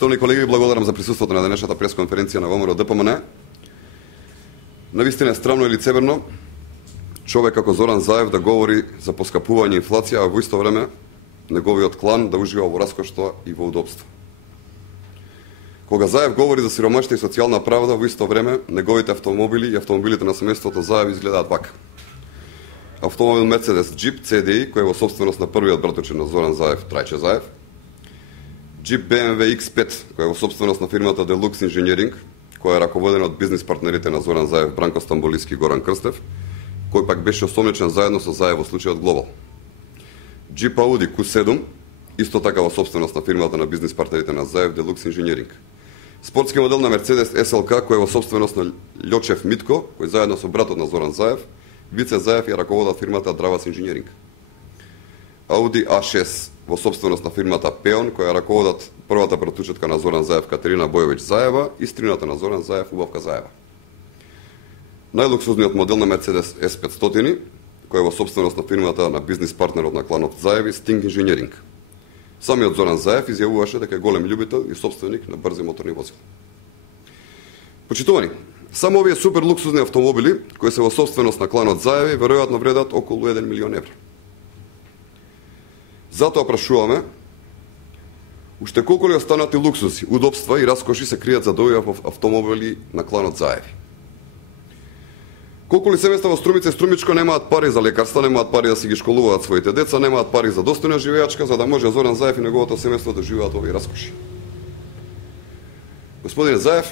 Почитувани колеги, благодарам за присуството на денешната пресконференција на ВМРО ДПМН. Навистина е странно и лицемерно човек како Зоран Заев да говори за поскапување инфлација, а во исто време неговиот клан да ужива во раскошта и во удобство. Кога Заев говори за сиромаштво и социјална правда, во исто време неговите автомобили и автомобилите на семејството Заев изгледаат вака. Автомобил Мерцедес Джип CDI, кој е во собственост на првиот братовче на Зоран Заев, Трајче Заев. Джип BMW X5, кој е во собственост на фирмата Deluxe Engineering, која е раководена од бизнис партнерите на Зоран Заев, Бранко Стамболиски и Горан Крстев, кој пак беше осомничен заедно со Заев во случајот Глобал. Джип Audi Q7, исто така во собственост на фирмата на бизнис партнерите на Заев, Deluxe Engineering. Спортски модел на Мерцедес SLK, кој е во собственост на Лјочев Митко, кој заедно со братот на Зоран Заев, Вице Заев ја раководат фирмата Dravas Engineering. Audi A6 во собственост на фирмата Пеон, која раководат првата братучетка на Зоран Заев, Катерина Бојовиќ Заева, и стрината на Зоран Заев, Убавка Заева. Најлуксузниот модел на Мерцедес S500, кој е во собственост на фирмата на бизнис партнерот на кланот Заеви, Sting Engineering. Самиот Зоран Заев изјавуваше дека е голем љубител и собственик на брзи моторни возила. Почитувани, само овие супер луксузни автомобили, кои се во собственост на кланот Заеви, веројатно вредат околу 1 милион евра. Затоа прашуваме, уште колку ли останати луксуси, удобства и раскоши се кријат за овие автомобили на кланот Заеви? Колку ли семејства во Струмица и Струмичко немаат пари за лекарства, немаат пари да си ги школуваат своите деца, немаат пари за достојна живеачка, за да може Зоран Заев и неговото семејство да живеат овие раскоши? Господине Заев,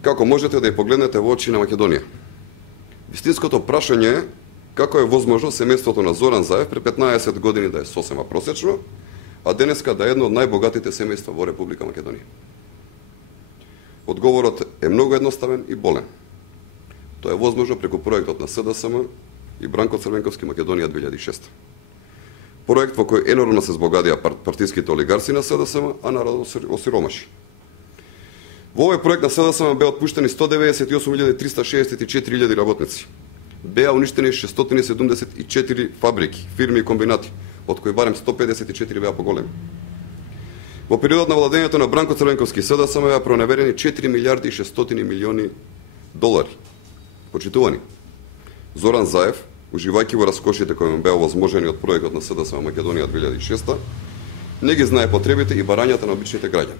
како можете да ја погледнете во очи на Македонија? Вистинското прашање е како е возможно семејството на Зоран Заев при 15 години да е сосема просечно, а денеска да е едно од најбогатите семејства во Република Македонија? Одговорот е многу едноставен и болен. Тоа е возможно преку проектот на СДСМ и Бранко Црвенковски Македонија 2006. Проект во кој енормно се збогадија партиските олигарси на СДСМ, а народот осиромаши. Во овој проект на СДСМ беа отпуштени 198.364 работници. Беа уништени 674 фабрики, фирми и комбинати, од кои барем 154 беа поголеми. Во периодот на владењето на Бранко Црвенковски СДСМ беа проневерени 4 милиарди и 600 милиони долари. Почитувани, Зоран Заев, уживајќи во раскошите кои му беа овозможени од проектот на СДСМ Македонија 2006, не ги знае потребите и барањата на обичните граѓани.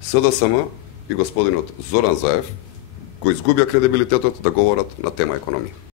СДСМ и господинот Зоран Заев, кои изгубија кредибилитетот да говорат на тема економија.